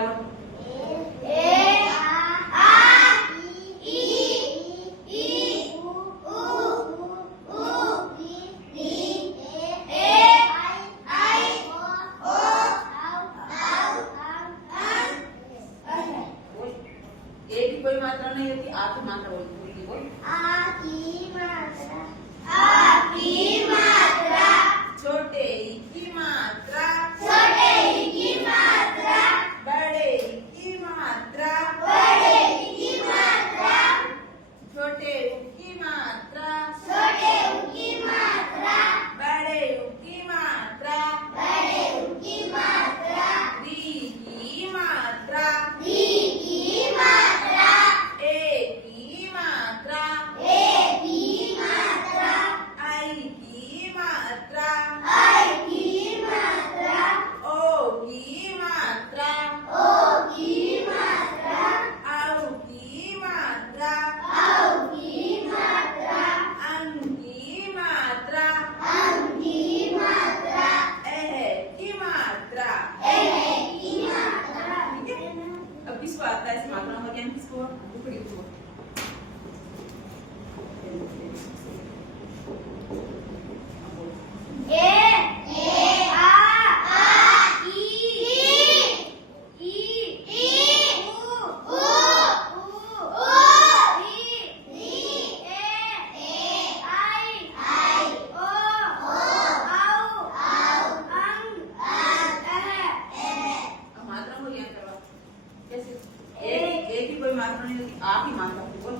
बराबर ए की कोई मात्रा नहीं होती, आ की मात्रा होती। बोल छोटे ई की मात्रा, बड़े ई की मात्रा, छोटे ऊ की मात्रा, बड़े ऊ की मात्रा, री की मात्रा, ए की मात्रा, आई की मात्रा, ओ की मात्रा, औ की मात्रा, अं की मात्रा, एह की मात्रा। ठीक है, अब किसको आता है इस मात्रा का ज्ञान? किसको? ऊपरी को। अब मात्रा को ज्ञान करवा कैसे? ए की कोई मात्रा नहीं होती, आ की मात्रा होती। बोल